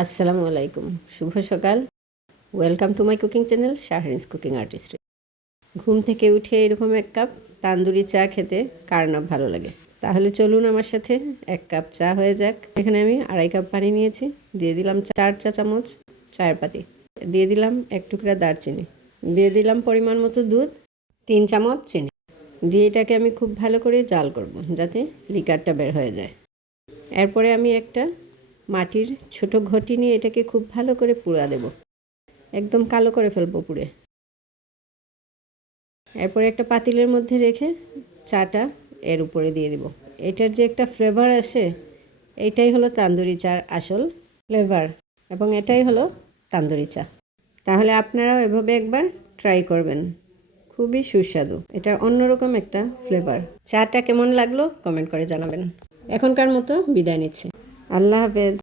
আসসালামু আলাইকুম, শুভ সকাল। Welcome to my cooking channel Shahrin's cooking artist. ঘুম থেকে উঠে এরকম এক কাপ তান্দুরি চা খেতে কার না ভালো লাগে। তাহলে চলুন আমার সাথে, এক কাপ চা হয়ে যাক। এখানে আমি 2.5 কাপ পানি নিয়েছি, দিয়ে দিলাম 4 চা চামচ চায়ের পাতি, দিয়ে দিলাম 1 টুকরা দারচিনি, দিয়ে দিলাম পরিমাণ মতো দুধ, 3 চামচ চিনি দিয়ে এটাকে আমি খুব ভালো করে জাল করব যাতে লিকারটা বের হয়ে যায়। এরপরে আমি একটা মাটির ছোট ঘটি নিয়ে এটাকে খুব ভালো করে পুড়া দেব, একদম কালো করে ফেলবো পুড়ে। এরপরে একটা পাতিলের মধ্যে রেখে চাটা এর উপরে দিয়ে দিব। এটার যে একটা ফ্লেভার আসে, এইটাই হলো তান্দুরি চার আসল ফ্লেভার, এবং এটাই হলো তান্দুরি চা। তাহলে আপনারাও এভাবে একবার ট্রাই করবেন, খুবই সুস্বাদু। এটার অন্যরকম একটা ফ্লেভার। চাটা কেমন লাগলো কমেন্ট করে জানাবেন। এখনকার মতো বিদায় নিচ্ছি, আল্লাহ হাফেজ।